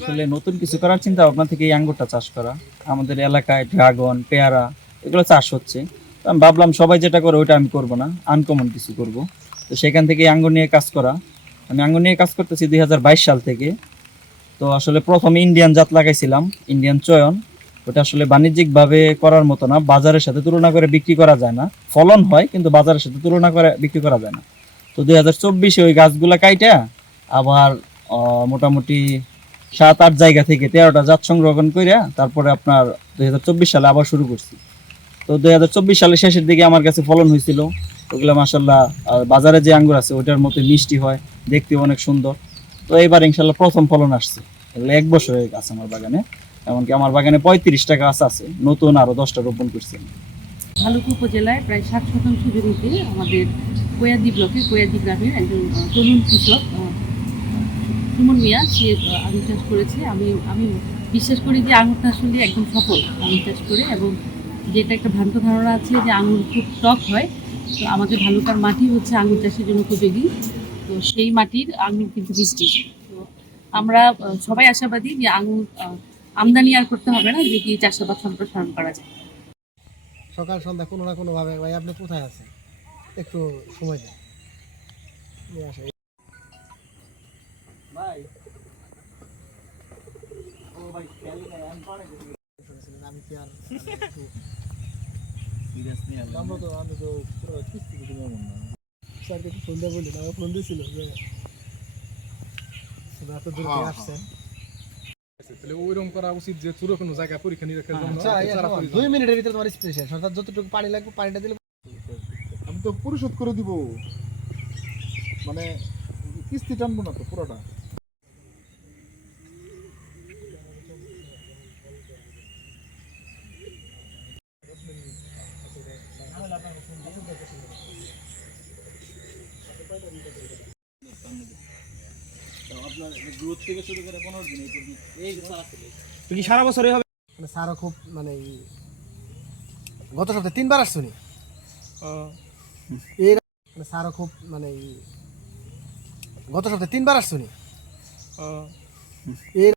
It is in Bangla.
আসলে নতুন কিছু করার চিন্তা ভাবনা থেকে এই আঙ্গুরটা চাষ করা। আমাদের এলাকায় ড্রাগন, পেয়ারা এগুলো চাষ হচ্ছে। তো আমি ভাবলাম সবাই যেটা করে ওইটা আমি করব না, আনকমন কিছু করব। তো সেখান থেকে আঙ্গুর নিয়ে কাজ করা। আমি আঙ্গুর নিয়ে কাজ করতেছি 2022 সাল থেকে। তো আসলে প্রথমে ইন্ডিয়ান জাত লাগাইছিলাম, ইন্ডিয়ান চয়ন। ওটা আসলে বাণিজ্যিকভাবে করার মতো না, বাজারের সাথে তুলনা করে বিক্রি করা যায় না। ফলন হয় কিন্তু বাজারের সাথে তুলনা করে বিক্রি করা যায় না। তো 2024-এ ওই গাছগুলা কাইটা আবার মোটামুটি 7-8 জায়গা থেকে 13টা জাত সংরক্ষণ কইরা তারপরে আপনার 2024 সালে আবার শুরু করছি। তো 2024 সালের শেষের দিকে আমার কাছে ফলন হয়েছিল। ওগুলো মাসাল্লাহ বাজারে যে আঙ্গুর আছে ওইটার মতো মিষ্টি হয়, দেখতে অনেক সুন্দর। তো এবার ইনশাল্লাহ প্রথম ফলন আসছে। এগুলো 1 বছরের গাছ আমার বাগানে। এমনকি আমার বাগানে 35টা গাছ আছে, নতুন আরো 10টা রোপণ করছি। ভালুকা উপজেলায় প্রায় 60% জমিতে আমাদের কোয়াদি ব্লকে কোয়াদি গ্রামের একজন তরুণ কৃষক সুমন মিয়া সে আঙুর চাষ করেছে। আমি বিশ্বাস করি যে আঙুরটা আসলে একদম সফল আঙুর চাষ করে, এবং যেটা একটা ভ্রান্ত ধারণা আছে যে আঙুর খুব টক হয়। তো আমাদের ভালুকার মাটি হচ্ছে আঙুর চাষের জন্য উপযোগী। তো সেই মাটির আঙুর কিন্তু মিষ্টি। তো আমরা সবাই আশাবাদী যে আঙুর আমদানি আর করতে হবে না যদি চাষাবাদ সম্প্রসারণ করা যায়। সকাল সন্ধ্যা কোনো না কোনোভাবে ভাই আপনি কোথায় আছেন একটু সময় দেন নিয়ে আসা। আমি কি আর আমি তো পুরো কিস্তি কিছু এমন না স্যারকে একটু ফোন দিয়ে বলি না, ফোন দিয়েছিল যে এত দূর থেকে আসছেন। তাহলে ওইরকম করা উচিত যে পুরো কোনো জায়গা পরীক্ষা নিরীক্ষার জন্য 2 মিনিটের ভিতরে তোমার স্পেশাল অর্থাৎ যতটুকু পানি লাগবে পানিটা দিলে আমি তো পরিশোধ করে দিব, মানে কিস্তি টানবো না তো পুরোটা। সারা বছরই হবে। মানে স্যারও খুব মানে গত সপ্তাহে 3বার আসছুনি এই মানে স্যারও খুব মানে গত সপ্তাহে 3বার আসছুনি এই